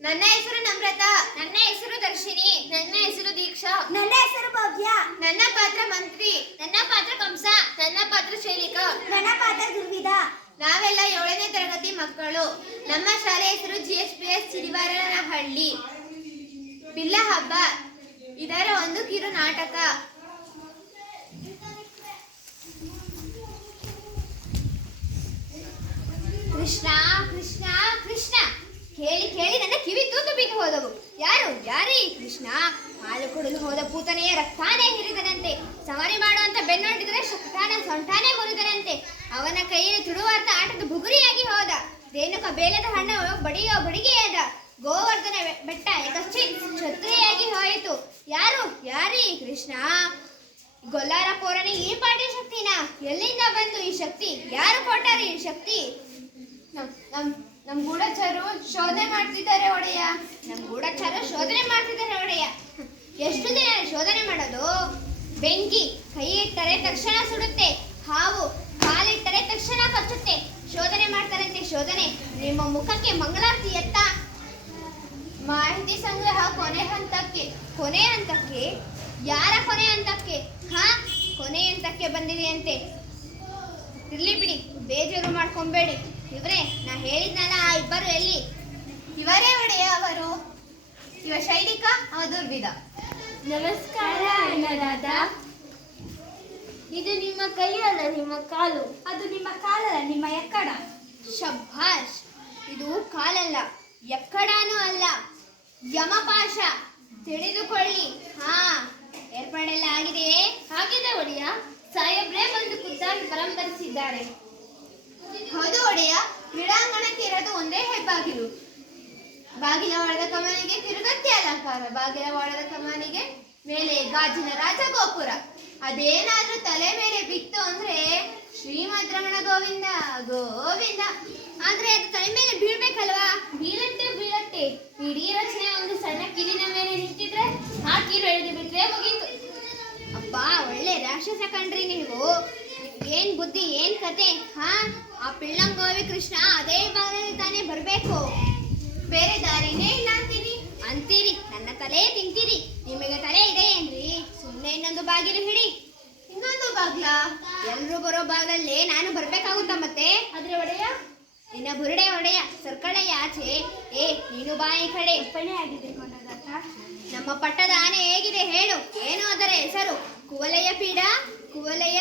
ನನ್ನ ಹೆಸರು ನಮ್ರತ. ನನ್ನ ಹೆಸರು ದರ್ಶಿನಿ. ನನ್ನ ಹೆಸರು ದೀಕ್ಷಾ. ನನ್ನ ಹೆಸರು ಭವ್ಯ. ನನ್ನ ಪಾತ್ರ ಮಂತ್ರಿ. ನನ್ನ ಪಾತ್ರ ಕಂಸ. ನನ್ನ ಪಾತ್ರ ಶೈಲಿಕ. ನನ್ನ ಪಾತ್ರ ದುರ್ವಿಧ. ನಾವೆಲ್ಲ ಏಳನೇ ತರಗತಿ ಮಕ್ಕಳು. ನಮ್ಮ ಶಾಲೆ ಹೆಸರು G S P S Chirivaranahalli ಬಿಲ್ಲ ಹಬ್ಬ ಇದರ ಒಂದು ಕಿರು ನಾಟಕ. ಕೃಷ್ಣ ಕೃಷ್ಣ. ಕೃಷ್ಣ ಕೇಳಿ ನನ್ನ ಕಿವಿ ತೂತು ಬಿದ್ದು ಹೋದವು. ಯಾರು? ಯಾರೇ ಈ ಕೃಷ್ಣ? ಹಾಲು ಕುಡಿದು ಹೋದ ಪೂತನೆಯ ರಕ್ತಾನೇ ಹಿರಿದನಂತೆ. ಸವಾರಿ ಮಾಡುವಂತ ಬೆನ್ನೊಂಡಿದರೆ ಶಕ್ತಾನ ಸೊಂಟಾನೇ ಮುರಿದನಂತೆ. ಅವನ ಕೈಯಲ್ಲಿ ತುಡುವಾರ್ಥ ಆಟದ ಬುಗುರಿಯಾಗಿ ಹೋದ. ರೇಣುಕ ಬೇಲದ ಹಣ್ಣು ಬಡಿಯೋ ಬಡಿಗೆಯಾದ ಗೋವರ್ಧನ ಬೆಟ್ಟ ಏಕಶ್ಚಿ ಕ್ಷತ್ರಿಯಾಗಿ ಹೋಯಿತು. ಯಾರು? ಯಾರೀ ಕೃಷ್ಣ? ಗೊಲ್ಲಾರ ಪೋರನೆ ಈ ಪಾಟಿ ಶಕ್ತಿನ. ಎಲ್ಲಿಂದ ಬಂತು ಈ ಶಕ್ತಿ? ಯಾರು ಕೊಟ್ಟಾರೆ ಈ ಶಕ್ತಿ? ನಮ್ ನಮ್ ನಮ್ ಗೂಢಚಾರು ಶೋಧನೆ ಮಾಡ್ತಿದ್ದಾರೆ ಒಡೆಯ. ನಮ್ ಗೂಢಚಾರು ಶೋಧನೆ ಮಾಡ್ತಿದ್ದಾರೆ ಒಡೆಯ. ಎಷ್ಟು ದಿನ ಶೋಧನೆ ಮಾಡೋದು? ಬೆಂಕಿ ಕೈ ಇಟ್ಟರೆ ತಕ್ಷಣ ಸುಡುತ್ತೆ, ಹಾವು ಕಾಲಿಟ್ಟರೆ ತಕ್ಷಣ ಕಚ್ಚುತ್ತೆ ಶೋಧನೆ ಮಾಡ್ತಾರಂತೆ ಶೋಧನೆ. ನಿಮ್ಮ ಮುಖಕ್ಕೆ ಮಂಗಳಾರತಿ ಎತ್ತ. ಮಾಹಿತಿ ಸಂಗ್ರಹ ಕೊನೆ ಹಂತಕ್ಕೆ ಕೊನೆ ಹಂತಕ್ಕೆ, ಯಾರ ಕೊನೆ ಹಂತಕ್ಕೆ? ಹಾ, ಕೊನೆ ಹಂತಕ್ಕೆ ಬಂದಿದೆಯಂತೆ. ಇರ್ಲಿ ಬಿಡಿ, ಬೇಜಾರು ಮಾಡ್ಕೊಂಬೇಡಿ. ಇವ್ರೆ ನಾ ಹೇಳಿದ್ನಲ್ಲ ಆ ಇಬ್ಬರು ಎಲ್ಲಿ? ಇವರೇ ಒಡೆಯ ಅವರು. ಇವ ಶೈಲಿಕ ಅವ ನಮಸ್ಕಾರ ಅಣ್ಣರಾದ ಇದು ನಿಮ್ಮ ಕೈಯಲ್ಲ ನಿಮ್ಮ ಕಾಲು. ಅದು ನಿಮ್ಮ ಕಾಲಲ್ಲ ನಿಮ್ಮ ಎಕ್ಕಡ. ಶಬ್ಬಾಷ್ ಇದು ಕಾಲಲ್ಲ ಎಕ್ಕಡಾನೂ ಅಲ್ಲ. ಯಮಪಾಶ ತಿಳಿದುಕೊಳ್ಳಿ. ಹಾ ಏರ್ಪಾಡೆಲ್ಲ ಆಗಿದೆಯೇ ಆಗಿದೆ ಒಡೆಯ. ಸಾಹೇಬ್ರೇ ಬಂದು ಖುದ್ದಾಗಿ ಪರಂಪರಿಸಿದ್ದಾರೆ. ಹೌದು ಒಡೆಯ ಕ್ರೀಡಾಂಗಣಕ್ಕೆ ಇರೋದು ಒಂದೇ ಹೆಬ್ಬಾಗಿಲು. ಬಾಗಿಲ ಒಳದ ಕಮಾನಿಗೆ ತಿರುಗತ್ತಿ ಅಲಂಕಾರ. ಬಾಗಿಲ ಒಳದ ಕಮಾನಿಗೆ ಮೇಲೆ ಗಾಜಿನ ರಾಜಗೋಪುರ. ಅದೇನಾದ್ರೂ ತಲೆ ಮೇಲೆ ಬಿತ್ತು ಅಂದ್ರೆ ಶ್ರೀಮದ್ ರಮಣ ಗೋವಿಂದ ಗೋವಿಂದ. ಆದ್ರೆ ಅದು ತಲೆ ಮೇಲೆ ಬೀಳ್ಬೇಕಲ್ವಾ? ಬೀಳತ್ತೆ ಬೀಳತ್ತೆ. ಇಡೀ ರಚನೆ ಒಂದು ಸಣ್ಣ ಕಿರಿನ ಮೇಲೆ ನಿಂತಿದ್ರೆ ಆ ಕಿರು ಎಳೆದು ಬಿಟ್ರೆ ಮುಗೀತು. ಅಬ್ಬಾ, ಒಳ್ಳೆ ರಾಕ್ಷಸ ಕಂಡ್ರಿ ನೀವು. ಏನ್ ಬುದ್ಧಿ ಏನ್ ಕತೆ ಹಾ? ಆ ಪಿಳ್ಳಂಗೋವಿ ಕೃಷ್ಣ ಅದೇ ಭಾಗದಲ್ಲಿ ತಾನೇ ಬರ್ಬೇಕು. ಬೇರೆ ದಾರಿನೇ ಇಲ್ಲ ಅಂತೀರಿ ಅಂತೀರಿ ನನ್ನ ತಲೆ ತಿಂತೀರಿ. ನಿಮಗೆ ತಲೆ ಇದೆ ಏನ್ರಿ? ಸುಮ್ಮನೆ ಇನ್ನೊಂದು ಬಾಗಿಲು ಹಿಡಿ. ಇನ್ನೊಂದು ಬಾಗ್ಲ? ಎಲ್ರು ಬರೋ ಭಾಗದಲ್ಲೇ ನಾನು ಬರ್ಬೇಕಾಗುತ್ತ ಮತ್ತೆ? ಆದ್ರೆ ಒಡೆಯ? ನಿನ್ನ ಬುರುಡೆ ಒಡೆಯ ಸರ್ಕಳೆಯ ಆಚೆ ಏ ನೀನು ಬಾಯಿ ಕಡೆ. ಅಪ್ಪಣೆ ಆಗಿದೆ ನಮ್ಮ ಪಟ್ಟದ ಆನೆ ಹೇಗಿದೆ ಹೇಳು. ಏನು ಅದರ ಹೆಸರು. ಕುವಲೆಯ ಪೀಡ ಕುವಲಯ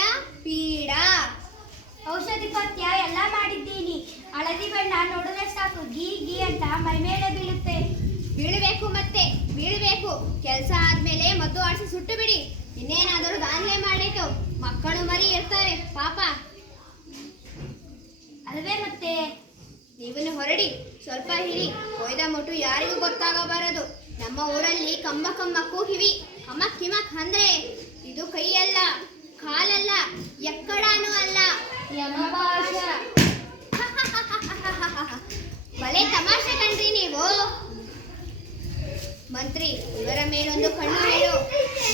ಔಷಧಿ ಎಲ್ಲ ಮಾಡಿದ್ದೀನಿ. ಹಳದಿ ಬಣ್ಣ ನೋಡಿದ್ರೆ ಸಾಕು. ಗೀ ಗೀ ಅಂತ ಮೈ ಮೇಲೆ ಬೀಳುತ್ತೆ. ಬೀಳಬೇಕು ಮತ್ತೆ ಬೀಳಬೇಕು. ಕೆಲಸ ಆದ್ಮೇಲೆ ಮದ್ದು ಆಡಿಸಿ ಸುಟ್ಟು ಬಿಡಿ. ಇನ್ನೇನಾದರೂ ದಾನ್ಲೆ ಮಾಡಿತು ಮಕ್ಕಳು ಮರಿ ಇರ್ತಾರೆ. ಪಾಪ. ಅಲ್ವೇ ಮತ್ತೆ? ನೀವನ್ನು ಹೊರಡಿ. ಸ್ವಲ್ಪ ಹಿರಿ ಕೊಯ್ದ ಮುಟ್ಟು ಯಾರಿಗೂ ಗೊತ್ತಾಗಬಾರದು. ನಮ್ಮ ಊರಲ್ಲಿ ಕಂಬ ಕಮ್ಮ ಕೂಹಿವಿ ಕಮಕ್ ಕಿಮಕ್ ಅಂದ್ರೆ ಇದು ಕೈಯಲ್ಲ ಕಾಲಲ್ಲ ಎಕ್ಕಡಾನು ಅಲ್ಲ. ಯಮಪಾಶ ಭಲೆ ತಮಾಷೆ ಕಣ್ರಿ ನೀವು. ಮಂತ್ರಿ, ಇವರ ಮೇಲೊಂದು ಕಣ್ಣು ಹೇಳು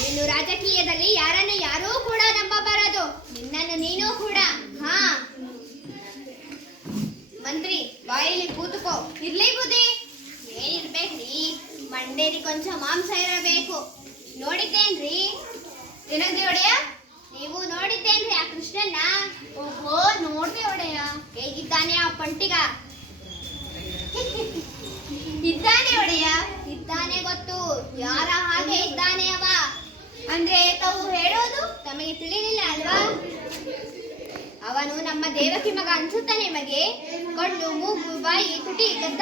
ನೀನು ರಾಜಕೀಯದಲ್ಲಿ ಯಾರನ್ನು ಯಾರೂ ಕೂಡ ನಂಬಬಾರದು. ನಿನ್ನನ್ನು ನೀನು ಕೂಡ. ಹಾ. ಮಂತ್ರಿ, ಬಾಯಲ್ಲಿ ಕೂತುಕೋ. ಇರ್ಲಿ ಬುದ್ಧಿ. ಏನಿರ್ಬೇಕ್ರಿ? ಮಂಡೇರಿ ಕೊಂಚ ಮಾಂಸ ಇರಬೇಕು. ನೋಡಿದ್ದೇನ್ರಿ? ಏನಂದ್ರಿ ಒಡೆಯ ನೀವು ನೋಡಿದ್ದೇನ್ರಿ ಆ ಕೃಷ್ಣನ್ನ? ಓಹೋ, ನೋಡ್ದೆ ಒಡೆಯ. ಹೇಗಿದ್ದಾನೆ ಆ ಪಂಟಿಗ? ಇದ್ದಾನೆ ಒಡೆಯ. ಇದ್ದಾನೆ ಗೊತ್ತು. ಯಾರ ಹಾಗೆ ಇದ್ದಾನೆ ಅವ? ಅಂದ್ರೆ ತಾವು ಹೇಳೋದು ತಮಗೆ ತಿಳಿಲಿಲ್ಲ ಅಲ್ವಾ? ಅವನು ನಮ್ಮ ದೇವಕಿ ಮಗ ಅನ್ಸುತ್ತಾನೆ ನಿಮಗೆ? ಕಣ್ಣು, ಮೂಗು, ಬಾಯಿ, ತುಟಿ, ಗದ್ದ,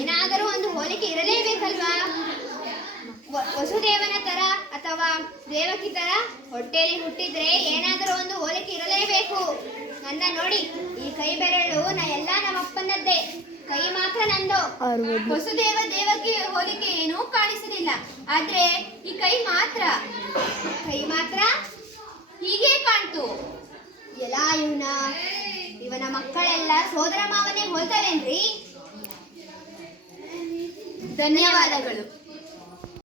ಏನಾದರೂ ಒಂದು ಹೋಲಿಕೆ ಇರಲೇಬೇಕಲ್ವಾ? ವಸುದೇವನ ತರ ಅಥವಾ ದೇವಕಿ ತರ ಹೊಟ್ಟೆಯಲ್ಲಿ ಹುಟ್ಟಿದ್ರೆ ಏನಾದರೂ ಒಂದು ಹೋಲಿಕೆ ಇರಲೇಬೇಕು. ನನ್ನ ನೋಡಿ ಈ ಕೈ ಬೆರಳು ನ ಎಲ್ಲ ನಮ್ಮ ಅಪ್ಪನದ್ದೇ ಕೈ ಮಾತ್ರ ನಂದು. ವಸುದೇವ ದೇವಕಿ ಹೋಲಿಕೆ ಏನೂ ಕಾಣಿಸಲಿಲ್ಲ. ಆದ್ರೆ ಈ ಕೈ ಮಾತ್ರ. ಕೈ ಮಾತ್ರ ಹೀಗೆ ಕಾಣ್ತು. ಎಲ್ಲ ಇವನ ಇವನ ಮಕ್ಕಳೆಲ್ಲ ಸೋದರ ಮಾವನೇ ಹೋಲ್ತಾರೇನ್ರಿ ಧನ್ಯವಾದಗಳು.